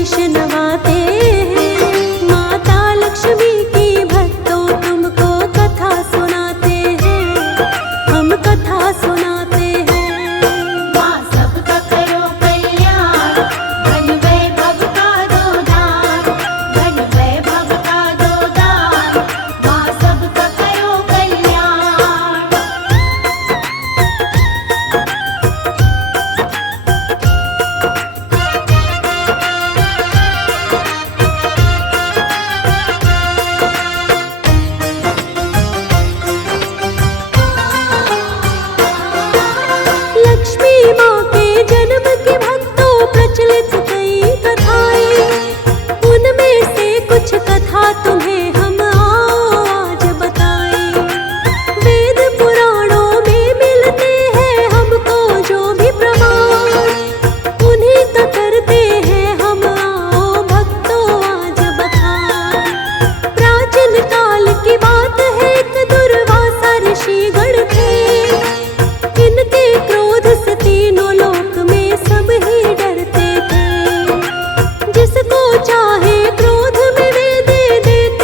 शीश नवाते हैं। माता लक्ष्मी की भक्तों तुमको कथा सुनाते हैं, हम कथा सुनाते हैं। माँ सबका करो कल्याण, धन वैभव का दो दान, धन वैभव का दो दान, माँ सबका करो कल्याण। लक्ष्मी माँ के जन्म की भक्तों प्रचलित कई कथाएं, उनमें से कुछ कथा तुम्हें हम आओ आज बताएं। वेद पुराणों में मिलते हैं हमको जो भी प्रमाण, उन्हीं का करते हैं हम आओ भक्तों आज बखान। प्राचीन काल की बात है, एक दुर्वासा ऋषि गण थे। इनके क्रोध से तीनों लोक में सब ही डरते थे। जिसको चाहे क्रोध में वे दे देते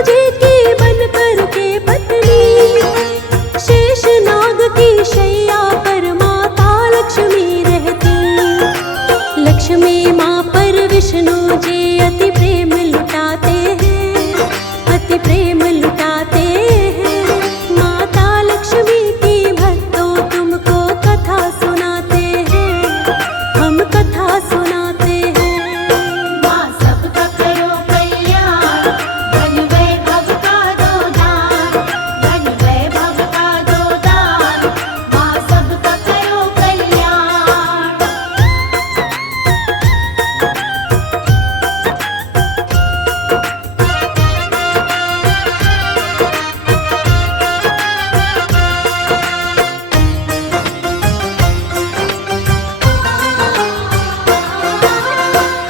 तुझे की बन कर के पत्नी, शेष नाग की शैया पर माता लक्ष्मी रहती। लक्ष्मी माँ पर विष्णु जी अति प्रेम लुटाते हैं, अति प्रेम लुटाते हैं। माता लक्ष्मी की भक्तों तुमको कथा सुनाते हैं, हम कथा सुनाते हैं। माँ सबका करो कल्याण, धन वैभव का दो दान, धन वैभव का दो दान, माँ सबका करो कल्याण।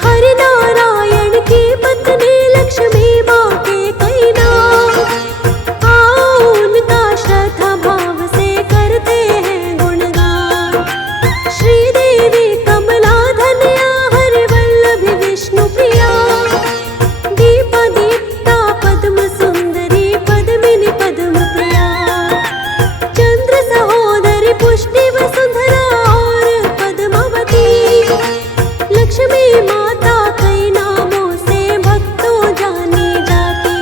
हरि नारायण की पत्नी लक्ष्मी माँ के कई नाम, आओ उनका श्रद्धा भाव से करते हैं गुणगान। श्रीदेवी कमला धन्या हरि वल्लभी विष्णु प्रिया, दीपा दीप्ता पद्म सुंदरी पद्मिनी पद्म प्रिया, चंद्र सहोदरी पुष्टि वसुंधरा और पद्मावती। लक्ष्मी माता कई नामों से भक्तों जानी जाती।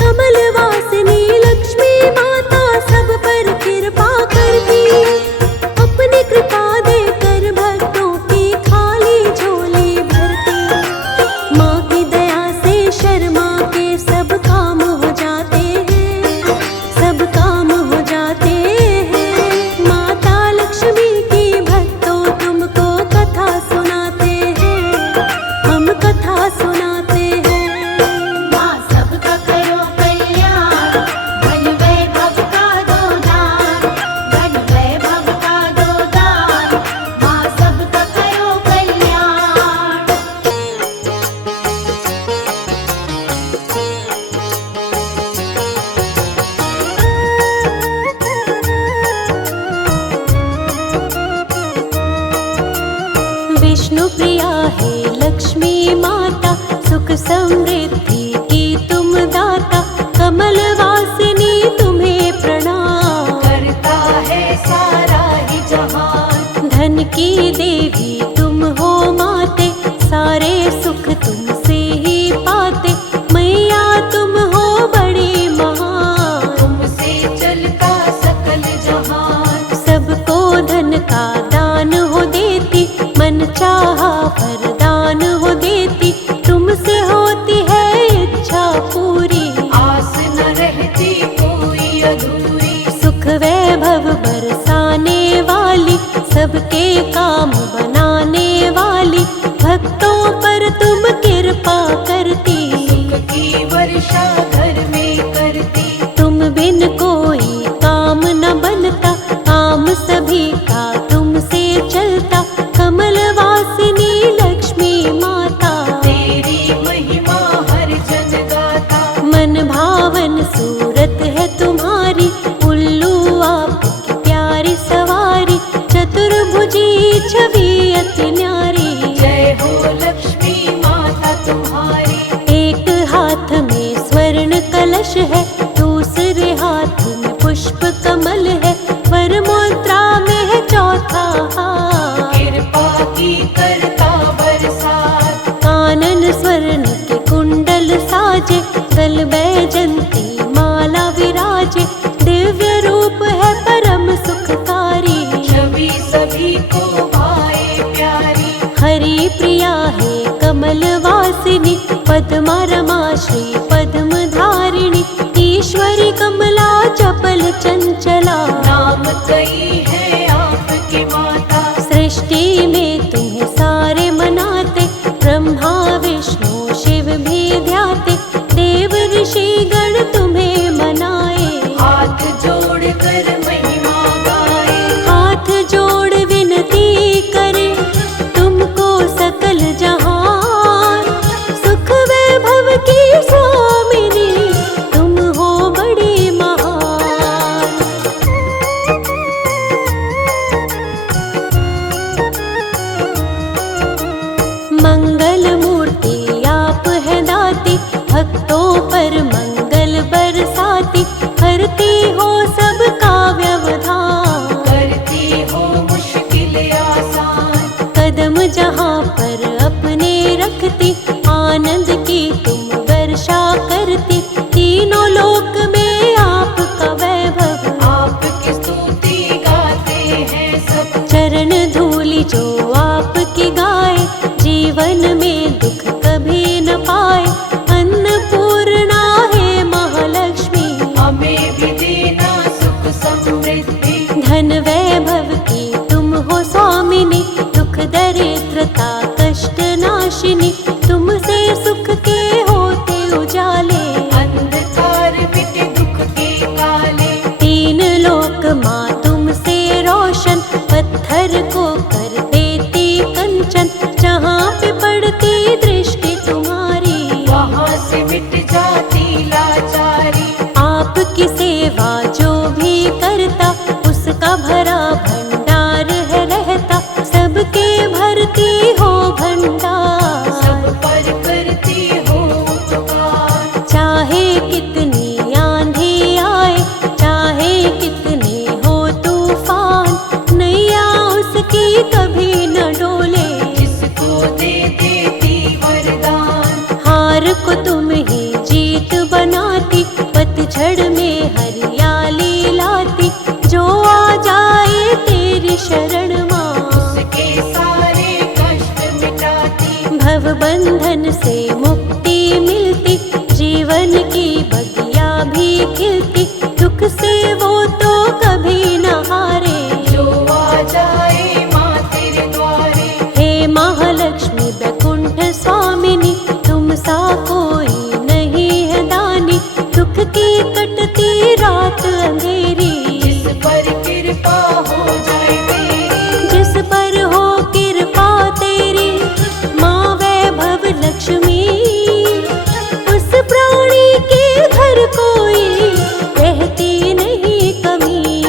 कमल वासिनी लक्ष्मी माता सब पर कृपा करती, अपनी कृपा देकर भक्तों की खाली झोली भरती। माँ की दया से शर्मा के सब काम हो जाते हैं, सब काम हो जाते हैं। माता लक्ष्मी की भक्तों तुमको कथा सुनाते हैं, हम कथा सुनाते हैं। माँ सबका करो कल्याण, धन वैभव का दो दान, धन वैभव का दो दान, माँ सबका करो कल्याण। विष्णु प्रिया है लक्ष्मी माता, सुख समृद्धि की तुम दाता। कमल वासिनी तुम्हें प्रणाम, करता है सारा ही जहान। धन की देवी तुम हो माते, सारे सुख तुमसे ही पाते। मैया तुम हो बड़ी महान, तुमसे चलता सकल जहान। सबको धन का दान हो देती, मन चाहा वरदान हो देती। तुमसे होती है इच्छा पूरी, आस न रहती कोई अधूरी। सुख वैभव बरसाने वाली, सबके काम बनाने वाली। भक्तों पर तुम कृपा करती, सुख की वर्षा घर में करती। तुम बिन कोई काम न बनता, काम सभी का तुमसे चलता। कमल वासिनी लक्ष्मी माता, तेरी महिमा हर जन गाता। मन भावन सूरत है तुम्हारी, उल्लू आपकी प्यारी सवारी। चतुर्भुजी छवि अति न्यारी, जय हो लक्ष्मी माता तुम्हारी। एक हाथ में स्वर्ण कलश है, दूसरे हाथ में पुष्प कमल है। वर मुद्रा में है चौथा हाथ, कृपा की करता बरसात। कानन स्वर्ण के कुंडल साजे, गल बैजंती माला विराजे। दिव्य रूप है परम सुखकारी, छवि सभी को भाए प्यारी। हरि प्रिया है कमल वासिनी, पद्मा रमा श्री पद्म धारिणी। ईश्वरी कमला चपल चंचला, नाम कई है आपके माता। सृष्टि में तुम्हें सारे मनाते, ब्रह्मा विष्णु शिव भी ध्याते। देव ऋषि गण तुम्हें मनाए, हाथ जोड़ कर महिमा गाए। हाथ जोड़ विनती करे तुमको सकल जहान। सुख वैभव की स्वामिनी तुम हो बड़ी महान। एकता कष्ट नाशिनी, तुमसे सुख के होते उजाले। अंधकार मिटे दुख के काले, तीन लोक माँ तुमसे रोशन, पत्थर को कर देती कंचन, जहाँ पे पड़ती दृष्टि तुम्हारी वहाँ से मिट जाती लाचारी। आपकी सेवा जो भी करता, उसका भरा भंडार है रहता, सबके भरती हो भंडार। सब पर करती हो उपकार, चाहे कितनी आंधी आए, चाहे कितने हो तूफान, नैया उसकी कभी न डोले। जिसको दे देती वरदान, हार को तुम ही जीत बनाती, पतझड़ में हरियाली लाती, जो आ जाए तेरी शरण माँ उसके सारे कष्ट मिटाती। भव बंधन से मुक्ति मिलती, जीवन की बगिया भी खिलती, दुख से वो तो कभी न हारे। जो आ जाए माँ तेरे द्वारे, हे महालक्ष्मी वैकुंठ स्वामिनी, तुम सा कोई नहीं है दानी, दुख की कटती रात अंधेरी। जिस पर कृपा हो जाए तेरी, जिस पर हो कृपा तेरी माँ वैभव लक्ष्मी, उस प्राणी के घर कोई रहती नहीं कमी।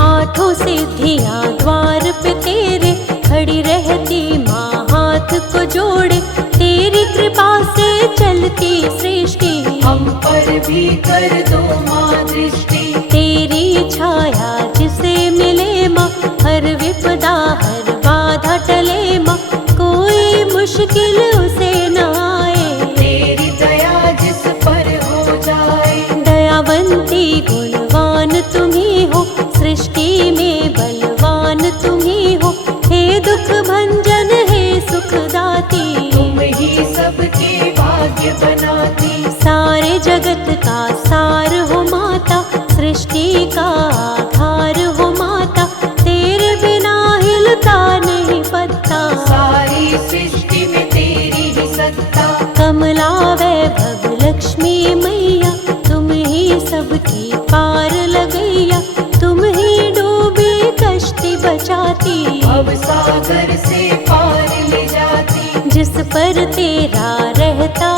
आठों सिद्धियां द्वार पे तेरे, खड़ी रहती माँ हाथ को जोड़े, तेरी कृपा से चलती सृष्टि। हम पर भी कर दो माँ दृष्टि। तेरी छाया जिसे मिले माँ, हर विपदा हर बाधा टले माँ, कोई मुश्किल उसे न आए। तेरी दया जिस पर हो जाए, दयावंती गुणवान तुम्ही हो, सृष्टि में बलवान तुम्ही हो, हे दुख भंजन हे सुखदाती। तुम ही सबके भाग्य बनाती। सारे जगत का सार हो माता, सृष्टि का आधार हो माता, तेरे बिना हिलता नहीं पत्ता। सारी सृष्टि में तेरी ही सत्ता, कमला वैभव लक्ष्मी मैया, तुम ही सबकी पार लगैया, तुम ही डूबी कश्ती बचाती। अब सागर से पार ले जाती। जिस पर तेरा रहता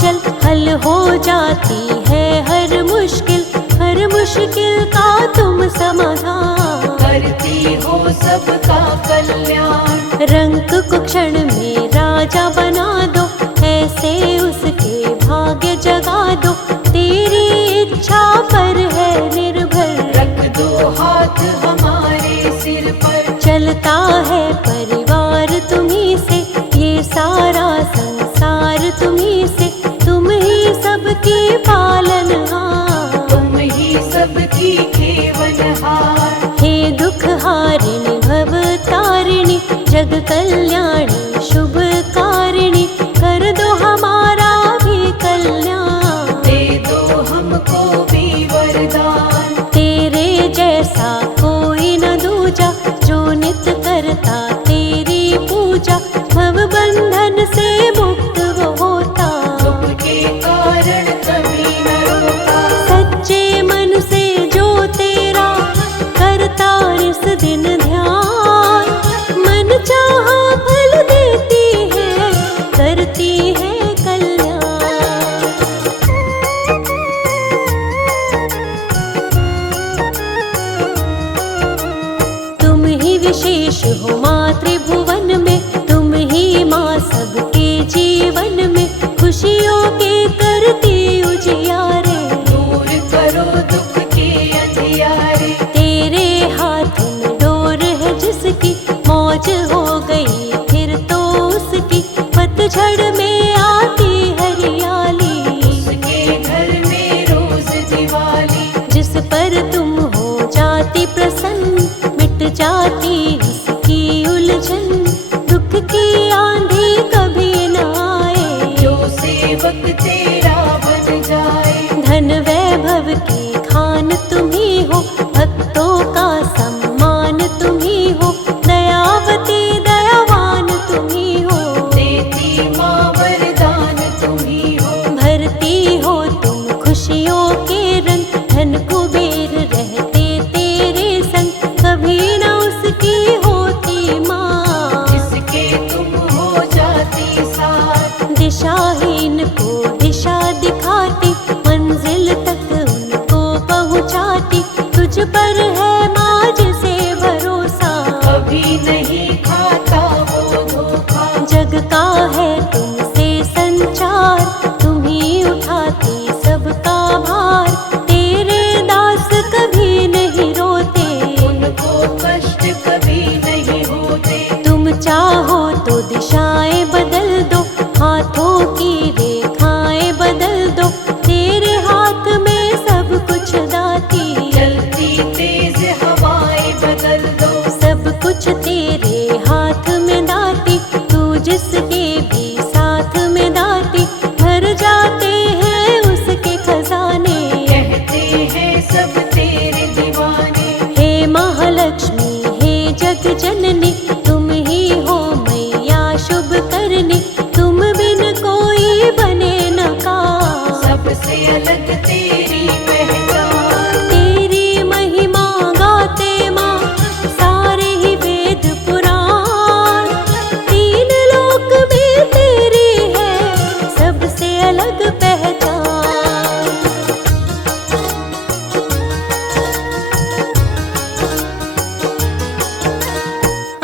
चल, हल हो जाती है हर मुश्किल, हर मुश्किल का तुम समाधान। करती हो सबका कल्याण, रंक को क्षण में राजा बना दो, ऐसे उसके भाग्य जगा दो, तेरी इच्छा पर है निर्भर। रख दो हाथ हमारे सिर पर, चलता है परिवार तुम्ही से, ये सारा संसार तुम्ही से, तुम ही सबकी पालनहार। तुम ही सबकी खेवनहार। हे दुख हारिणी भव तारिणी, जग कल्याणी शुभ कारिणी, कर दो हमारा भी कल्याण। दे दो हमको भी वरदान, तेरे जैसा कोई न दूजा, जो नित करता तेरी पूजा, भव बंधन से मुक्त वो होता। दुख के कारण कभी न रोता। सच्चे मन से जो तेरा करता इस दिन ध्यान, मन चाहा फल देती है, करती है कल्याण। तुम ही विशेष हो माँ त्रिभुवन में, तुम ही माँ सबके जीवन में, खुशियों के करती उजियारे। दूर करो दुख के अंधियारे, तेरे हाथ में डोर है जिसकी, मौज हो गई फिर तो उसकी, पतझड़ में आती हरियाली। उसके घर में रोज दिवाली, जिस पर तुम हो जाती प्रसन्न, मिट जाती उसकी जननी, तुम ही हो मैया शुभ करनी, तुम बिन कोई बने न का। सबसे अलग तेरी पहचान, तेरी महिमा गाते माँ सारे ही वेद पुराण, तीन लोक में तेरी है सबसे अलग पहचान।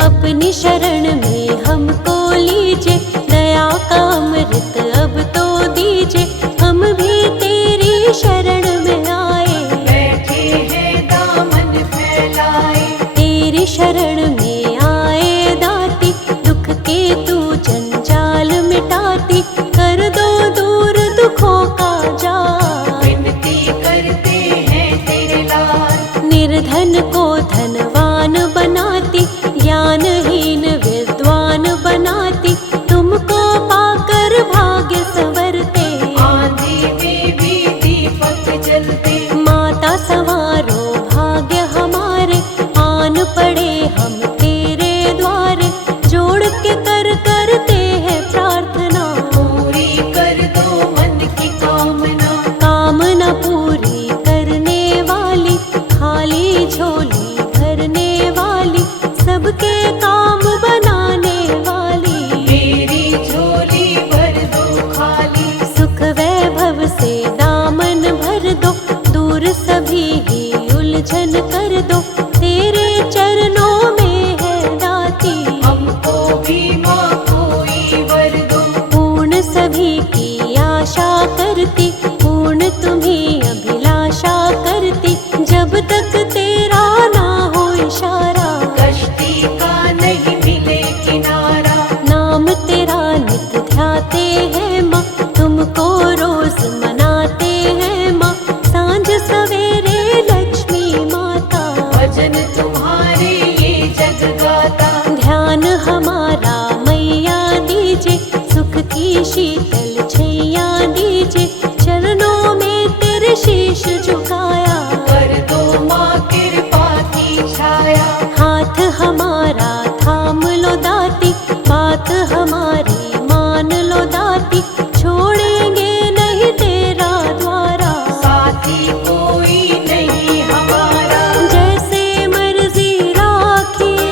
अपनी शरण में हमको लीजिए, दया का अमृत अब तो दीजिए, हम भी तेरी शरण में आए। बैठे हैं दामन फैलाए, तेरी शरण में आए दाती, दुख के तू जंजाल मिटाती, कर दो दूर दुखों का जाल। विनती करते हैं तेरे लाल, निर्धन को धनवान बनाती, ज्ञानहीन विद्वान बनाती, तुमको पाकर भाग्य संवरते। आंधी में भी दीपक जलते, माता संवारो भाग्य हमारे, आन पड़े हम तेरे द्वारे, जोड़ के करते हैं प्रार्थना। पूरी कर दो मन की कामना, कामना पूरी करने वाली, खाली झोली भरने वाली, सबके काम बनाने वाली। मेरी झोली भर दो खाली, सुख वैभव से दामन भर दो, दूर सभी ही उलझन कर दो, तेरे चरणों में है दाती। हमको भी माँ कोई वर दो, पूर्ण सभी की आशा करती, पूर्ण तुम्ही अभिलाषा करती, जब तक तेरा ना हो इशारा। कश्ती का नहीं मिले किनारा, नाम तेरा नित ध्याते हैं माँ, तुमको रोज मनाते हैं माँ, सांझ सवेरे लक्ष्मी माता। भजन तुम्हारे ये जग गाता, ध्यान हमारा मैया दीजिए, सुख की शीतल छैया दीजिए, चरणों में तेरे शीश झुकाया। कर दो माँ कृपा की छाया, हाथ हमारा थाम लो दाती, बात हमारी मान लो दाती, छोड़ेंगे नहीं तेरा द्वारा। साथी कोई नहीं हमारा, जैसे मर्जी राखिए,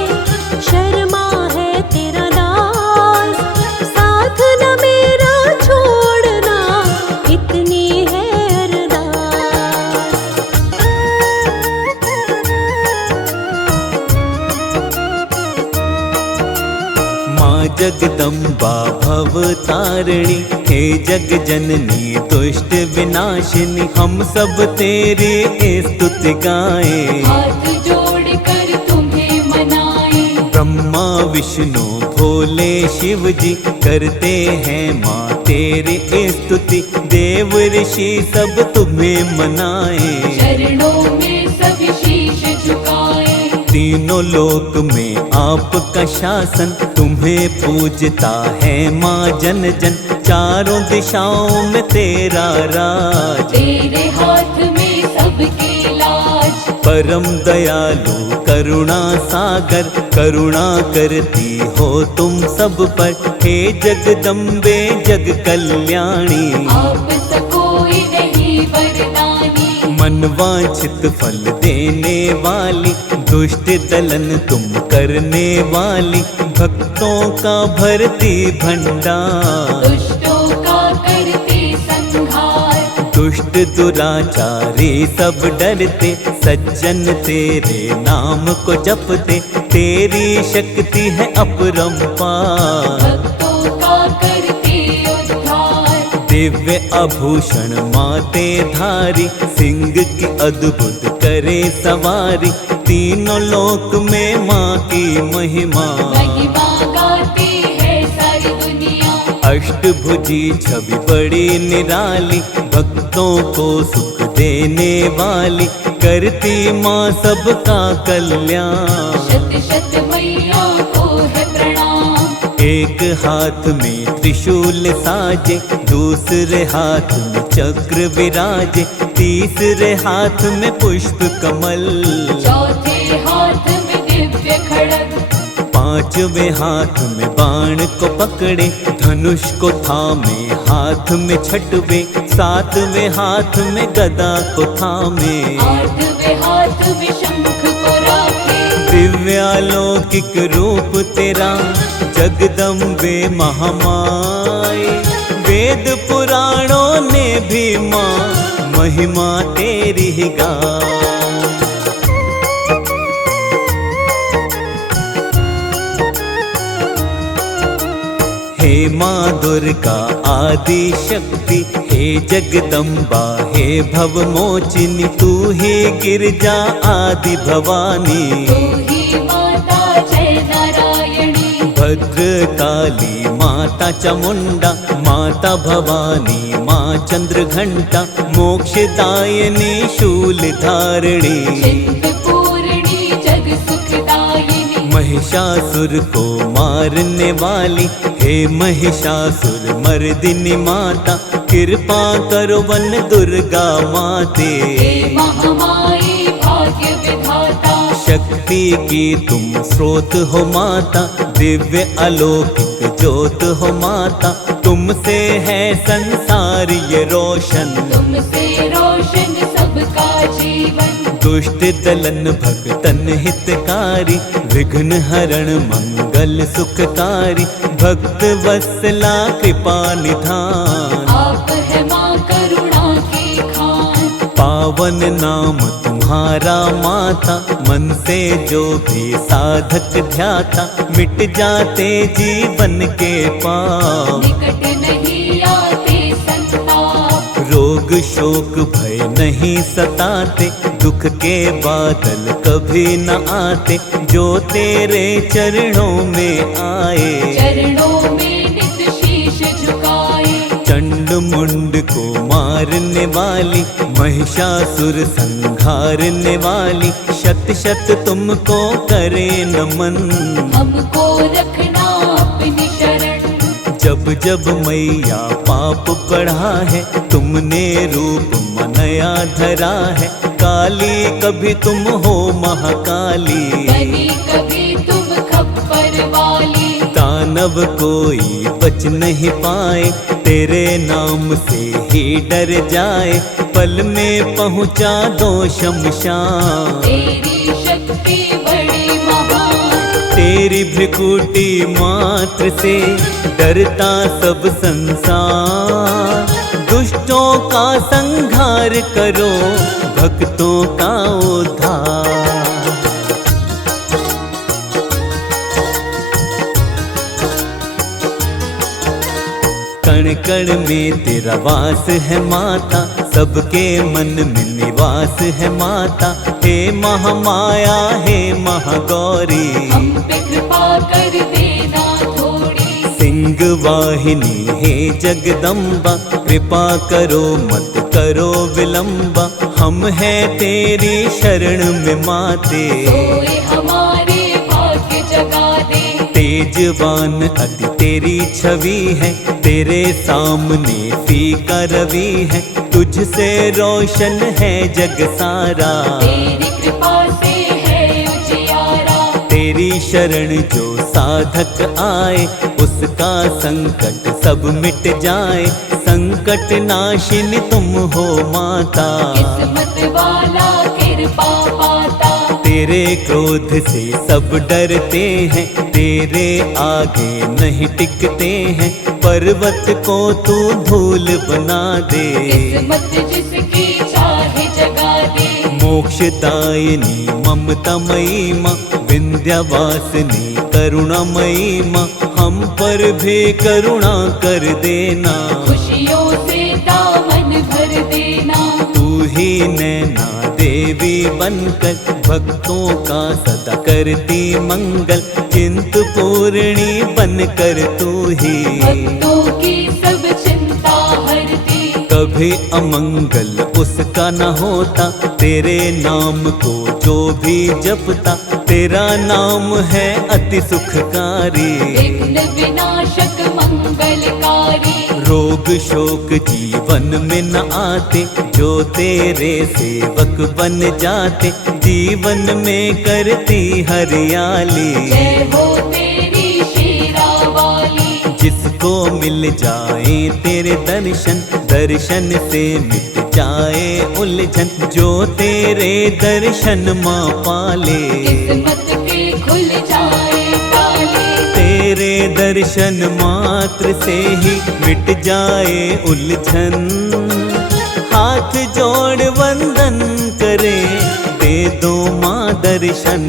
शर्मा है तेरा दास, साथ न मेरा छोड़ना, इतनी है अरदास। माँ जगदम्बा भव तारिणी, हे जग जननी दुष्ट विनाशिनी, हम सब तेरी स्तुति गाएं। हाथ जोड़ कर तुम्हें मनाए, ब्रह्मा विष्णु भोले शिव जी करते हैं माँ तेरी स्तुति, देव ऋषि सब तुम्हें मनाए। चरणों में सब शीश झुकाए, तीनों लोक में आपका शासन, तुम्हें पूजता है माँ जन जन, चारों दिशाओं में तेरा राज। तेरे हाथ में सबके लाज, परम दयालु करुणा सागर, करुणा करती हो तुम सब पर, हे जगदम्बे जग कल्याणी। आप सकोई नहीं वरदानी, मनवांछित फल देने वाली, दुष्ट दलन तुम करने वाली, भक्तों का भरती भंडार। दुष्टों का करते संहार, दुष्ट दुराचारी सब डरते, सज्जन तेरे नाम को जपते, तेरी शक्ति है अपरंपार। भक्तों का करते उद्धार, दिव्य आभूषण माते धारी, सिंह की अद्भुत करे सवारी, तीनों लोक में माँ की महिमा। महिमा गाती है सारी दुनिया, अष्टभुजी छवि बड़ी निराली, भक्तों को सुख देने वाली, करती माँ सबका कल्याण। शत शत मैया को है प्रणाम, एक हाथ में त्रिशूल साजे, दूसरे हाथ में चक्र विराजे, तीसरे हाथ में पुष्प कमल, चौथे हाथ में दिव्य खड़ग, पांचवें हाथ में बाण को पकड़े, धनुष को थामे हाथ में छठवे, सातवें हाथ में गदा को थामे, आठवें हाथ में शंख को राखे। दिव्यालौकिक रूप तेरा जगदम्बे महामाई, वेद पुराणों ने भी माँ महिमा तेरी ही गाई। हे माँ दुर्गा आदि शक्ति, हे जगदम्बा हे भवमोचिनी, तू ही गिरजा आदि भवानी, तू ही माता जय नारायणी। भद्रकाली माता चामुंडा, माता भवानी माँ चंद्रघंटा, मोक्षदायिनी शूलधारिणी, चिंतपूर्णी जग सुखदायिनी। महिषासुर को मारने वाली, हे महिषासुर मर्दिनी माता, कृपा करो वन दुर्गा माते। हे महामाई भाग्य विधाता, शक्ति की तुम स्रोत हो माता, दिव्य अलौकिक ज्योत हो माता, तुमसे है संसार ये रोशन, तुमसे रोशन सबका जीवन। दुष्ट दलन भक्तन हितकारी, विघ्न हरण मंगल सुखकारी, भक्त वत्सला कृपा निधान, आप है माँ करुणा की खान। पावन नाम तुम्हारा माता, मन से जो भी साधक ध्याता, मिट जाते जीवन के पाप, निकट नहीं आते संताप। रोग शोक भय नहीं सताते, दुख के बादल कभी न आते, जो तेरे चरणों में आए, चरणों में नित शीश झुकाए। चंड मुंड को मारने वाली, महिषासुर संहारने वाली, शत शत तुमको करे नमन, हमको रखना अपनी शरण। जब जब मैया पाप बढ़ा है, तुमने रूप मनया धरा है, काली कभी तुम हो महाकाली, बनी कभी तुम खप्पर वाली। दानव कोई बच नहीं पाए, तेरे नाम से ही डर जाए, पल में पहुँचा दो शमशान, तेरी शक्ति बड़ी महान। तेरी भ्रिकुटी मात्र से डरता सब संसार, दुष्टों का संहार करो, भक्तों का उद्धार। कण कण में तेरा वास है माता, सबके मन में निवास है माता, हे महामाया हे महागौरी, हम पे कृपा कर देना थोड़ी। सिंह वाहिनी हे जगदम्बा, कृपा करो मत करो विलंबा, हम हैं तेरी शरण में माते, सोए हमारे भाग्य जगा दे। तेजवान अति तेरी छवि है, तेरे सामने फीका रवि है, तुझसे रोशन है जग सारा, तेरी कृपा से है उजियारा। तेरी शरण जो साधक आए, उसका संकट सब मिट जाए, संकट नाशिनी तुम हो माता, किस्मत वाला कृपा पाता। तेरे क्रोध से सब डरते हैं, तेरे आगे नहीं टिकते हैं, पर्वत को तू धूल बना दे, किस्मत जिसकी चाहे जगा दे। मोक्षदायिनी ममतामयी माँ, विंध्यवासिनी करुणामयी माँ, हम पर भी करुणा कर देना, खुशियों से दामन भर देना। तू ही नैना देवी बनकर, भक्तों का सदा करती मंगल, चिंतपूर्णी बनकर तू ही भक्तों की सब चिंता हरती। कभी अमंगल उसका न होता, तेरे नाम को जो भी जपता, तेरा नाम है अति सुखकारी, विघ्न विनाशक मंगलकारी। रोग शोक जीवन में न आते, जो तेरे सेवक बन जाते, जीवन में करती हरियाली। जय हो मुझको मिल जाए तेरे दर्शन, दर्शन से मिट जाए उलझन, जो तेरे दर्शन माँ पाले किस्मत के खुल जाए ताले। तेरे दर्शन मात्र से ही मिट जाए उलझन, हाथ जोड़ वंदन करे दे दो माँ दर्शन।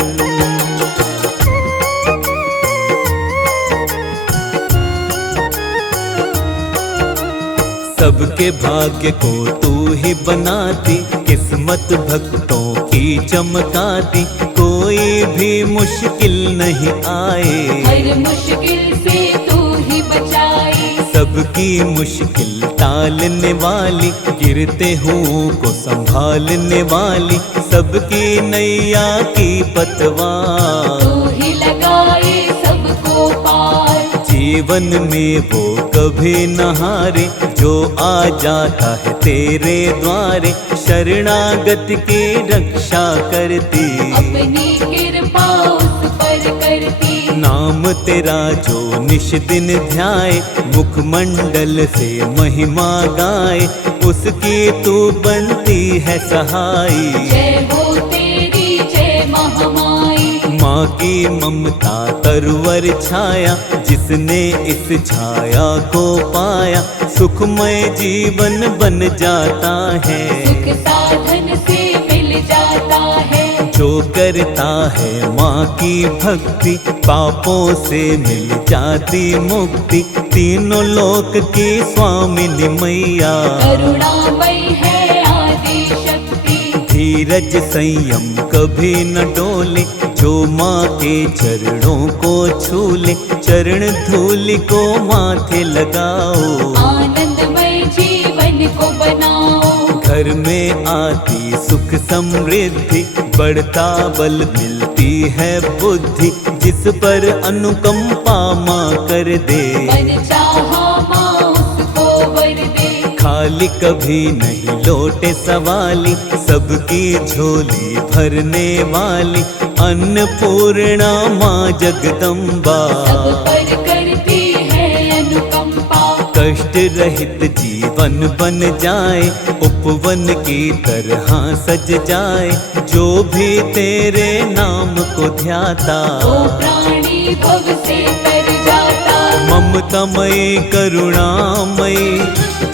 सबके भाग्य को तू ही बनाती, किस्मत भक्तों की चमकाती, कोई भी मुश्किल नहीं आए, हर मुश्किल से तू ही बचाए। सबकी मुश्किल टालने वाली, गिरते हुओं को संभालने वाली, सबकी नैया की पतवार तू ही लगाए सबको पार। जीवन में वो कभी न हारे, जो आ जाता है तेरे द्वारे, शरणागत की रक्षा करती, अपनी कृपा उस पर करती। नाम तेरा जो निश दिन ध्याए, मुखमंडल से महिमा गाए, उसकी तू बनती है सहाई। जय हो तेरी जय महामाई। माँ की ममता तरवर छाया, जिसने इस छाया को पाया, सुखमय जीवन बन जाता है, सुख साधन से मिल जाता है। जो करता है माँ की भक्ति, पापों से मिल जाती मुक्ति, तीनों लोक की स्वामिनी मैया, करुणामयी है आदि शक्ति। धीरज संयम कभी न डोले, जो माँ के चरणों को छूले, चरण धूलि को माथे लगाओ, आनंदमय जीवन को बनाओ। घर में आती सुख समृद्धि, बढ़ता बल मिलती है बुद्धि, जिस पर अनुकंपा माँ कर दे, मन चाहा माँ उसको वर दे। खाली कभी नहीं लौटे सवाली, सबकी झोली भरने वाली, अन्नपूर्णा माँ जगदम्बा, सब पर करती है अनुकंपा। कष्ट रहित जीवन बन जाए, उपवन की तरह सज जाए, जो भी तेरे नाम को ध्याता, वो प्राणी भव से तर जाता। ममतामयी करुणामयी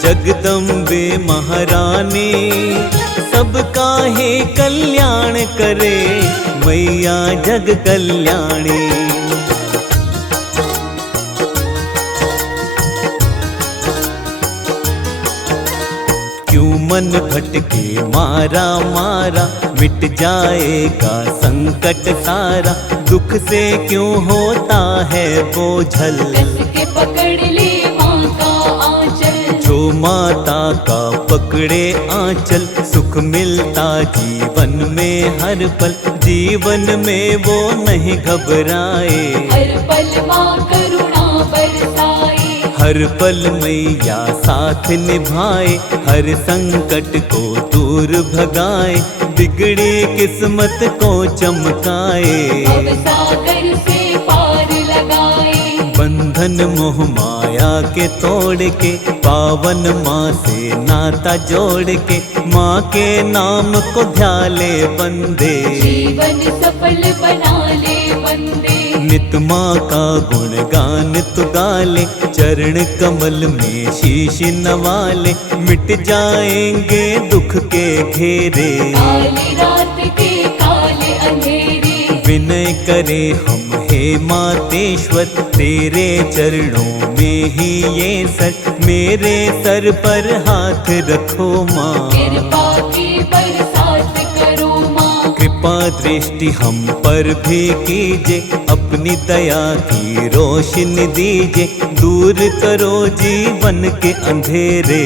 जगदम्बे महारानी, सबका ही कल्याण करे मैया जग कल्याणी। क्यों मन भटके मारा मारा, मिट जाएगा संकट सारा, दुख से क्यों होता है बोझल, कस के पकड़ ले माँ का आंचल। जो माता का पकड़े आंचल, सुख मिलता जीवन में हर पल, जीवन में वो नहीं घबराए, हर पल माँ करुणा बरसाए। हर पल मैया साथ निभाए, हर संकट को दूर भगाए, बिगड़ी किस्मत को चमकाए, अब सागर से पार लगाए। बंधन मोह माया के तोड़ के, पावन माँ से नाता जोड़ के, माँ के नाम को ध्याले बंदे, जीवन सफल बना ले बंदे। नित माँ का गुणगान तु गाले, चरण कमल में शीश नवाले, मिट जाएंगे दुख के घेरे, काली रात के काले अंधेरे। विनय करे हम हे मातेश्वर, तेरे चरणों में ही ये सर, मेरे सर पर हाथ रखो माँ, कृपा की बरसात करो माँ। कृपा दृष्टि हम पर भी कीजिए, अपनी दया की रोशनी दीजिए, दूर करो जीवन के अंधेरे।